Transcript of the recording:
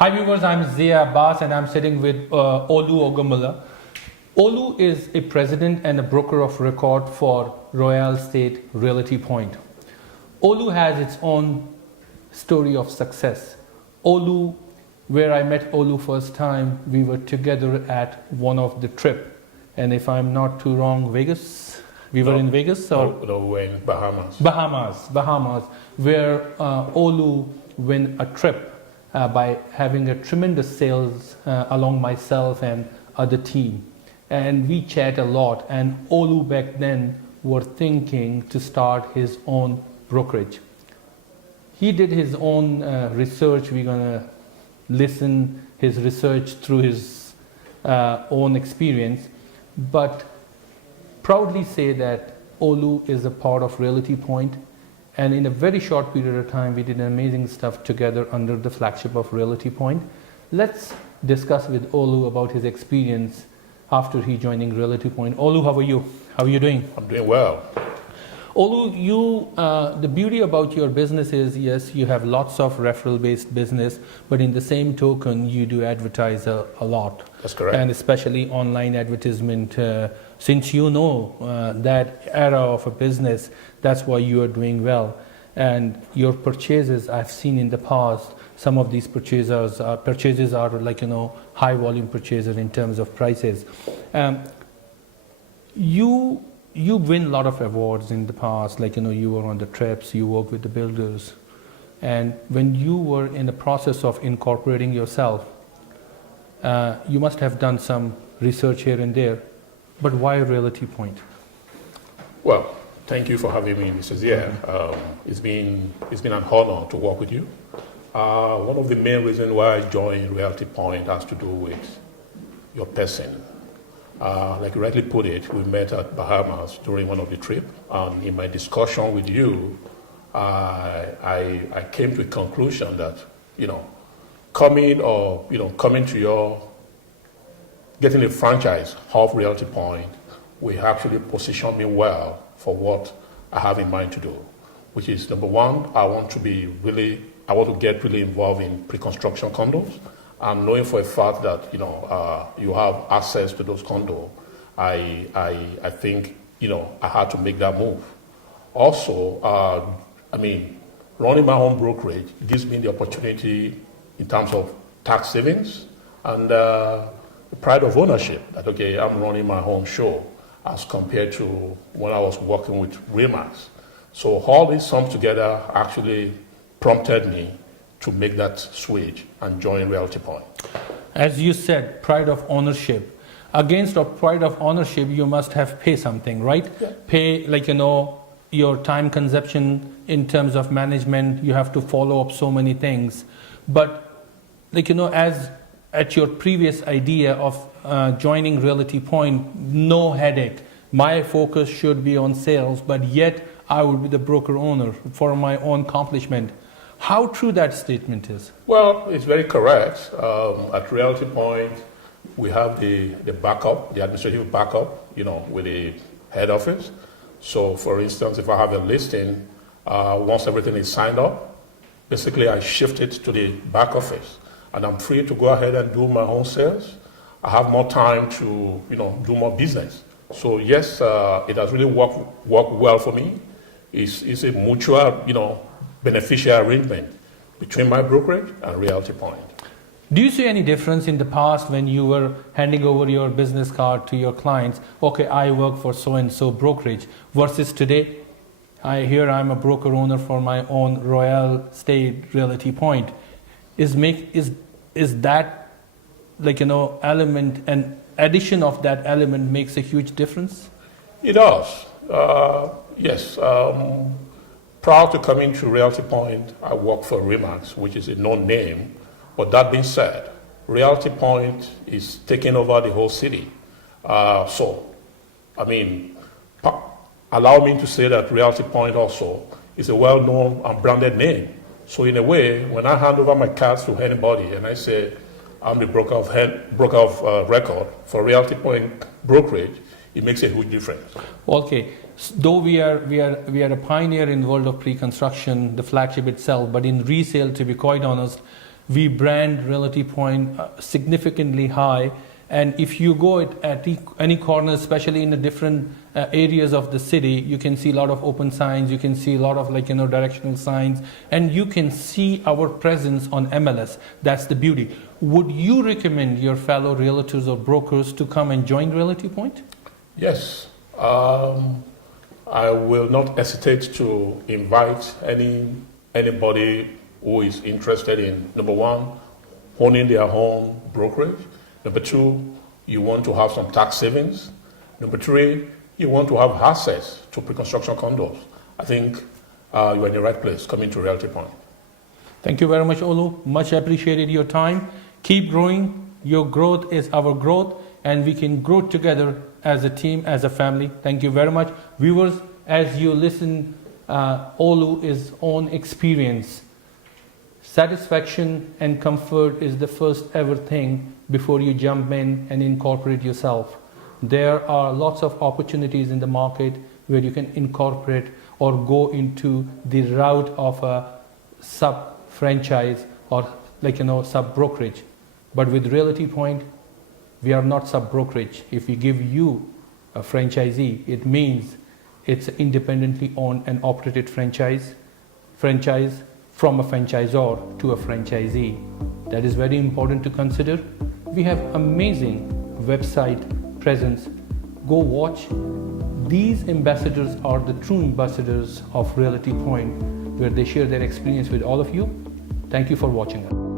Hi viewers, I'm Zia Abbas and I'm sitting with OLU OGUNMALA. OLU is a president and a broker of record for Royal Estate Realty Point. OLU has its own story of success. OLU, where I met OLU first time, we were together at one of the trip. And if I'm not too wrong, Vegas? We were in Vegas? Or? No, we were in Bahamas. Bahamas, where OLU win a trip by having a tremendous sales along myself and other team. And we chat a lot, and OLU back then were thinking to start his own brokerage. He did his own research. We're gonna listen his research through his own experience, but proudly say that OLU is a part of Realty Point, and in a very short period of time we did amazing stuff together under the flagship of Realty Point. Let's discuss with OLU about his experience after he joining Realty Point. OLU, how are you? How are you doing? I'm doing well. OLU, the beauty about your business is, yes, you have lots of referral-based business, but in the same token, you do advertise a lot. That's correct. And especially online advertisement. Since you know that era of a business, that's why you are doing well. And your purchases, I've seen in the past, some of these purchases are like, high volume purchases in terms of prices. You win a lot of awards in the past, like, you were on the trips, you work with the builders. And when you were in the process of incorporating yourself, you must have done some research here and there, but why Realty Point? Well, thank you for having me, Mr. Zia. It's been an honor to work with you. One of the main reasons why I joined Realty Point has to do with your person. Like you rightly put it, we met at Bahamas during one of the trips, and in my discussion with you, I came to a conclusion that, coming to your, getting a franchise of Realty Point will actually position me well for what I have in mind to do, which is, number one, I want to get really involved in pre-construction condos. And knowing for a fact that you have access to those condos, I think I had to make that move. Also, running my own brokerage gives me the opportunity in terms of tax savings and the pride of ownership. That I'm running my own show as compared to when I was working with Remax. So all this sums together actually prompted me to make that switch and join Realty Point. As you said, pride of ownership. Against a pride of ownership, you must have pay something, right? Yeah. Pay, your time consumption in terms of management, you have to follow up so many things. But, as at your previous idea of joining Realty Point, no headache. My focus should be on sales, but yet I would be the broker owner for my own accomplishment. How true that statement is? Well, it's very correct. At Realty Point, we have the backup, the administrative backup, with the head office. So, for instance, if I have a listing, once everything is signed up, basically I shift it to the back office, and I'm free to go ahead and do my own sales. I have more time to, do more business. So, yes, it has really worked well for me. It's a mutual, beneficial arrangement between my brokerage and Realty Point. Do you see any difference in the past when you were handing over your business card to your clients? Okay, I work for so-and-so brokerage versus today, I'm a broker owner for my own Royal Estate Realty Point. Is that element, an addition of that element makes a huge difference? It does. Yes. Prior to coming to Realty Point, I worked for Remax, which is a known name. But that being said, Realty Point is taking over the whole city. Allow me to say that Realty Point also is a well-known and branded name. So in a way, when I hand over my cards to anybody and I say I'm the broker of record for Realty Point brokerage, it makes a huge difference. Okay. Though we are a pioneer in the world of pre-construction, the flagship itself, but in resale, to be quite honest, We brand Realty Point significantly high. And if you go at any corner, especially in the different areas of the city, you can see a lot of open signs, you can see a lot of directional signs, and you can see our presence on MLS. That's the beauty. Would you recommend your fellow realtors or brokers to come and join Realty Point? Yes. I will not hesitate to invite anybody who is interested in, number one, owning their own brokerage. Number two, you want to have some tax savings. Number three, you want to have access to pre-construction condos. I think you're in the right place coming to Realty Point. Thank you very much, Olu. Much appreciated your time. Keep growing. Your growth is our growth, and we can grow together as a team, as a family. Thank you very much. Viewers, as you listen, Olu's own experience. Satisfaction and comfort is the first ever thing before you jump in and incorporate yourself. There are lots of opportunities in the market where you can incorporate or go into the route of a sub-franchise or sub-brokerage. But with Realty Point, we are not sub-brokerage. If we give you a franchisee, it means it's an independently owned and operated franchise from a franchisor to a franchisee. That is very important to consider. We have amazing website presence. Go watch. These ambassadors are the true ambassadors of Realty Point, where they share their experience with all of you. Thank you for watching us.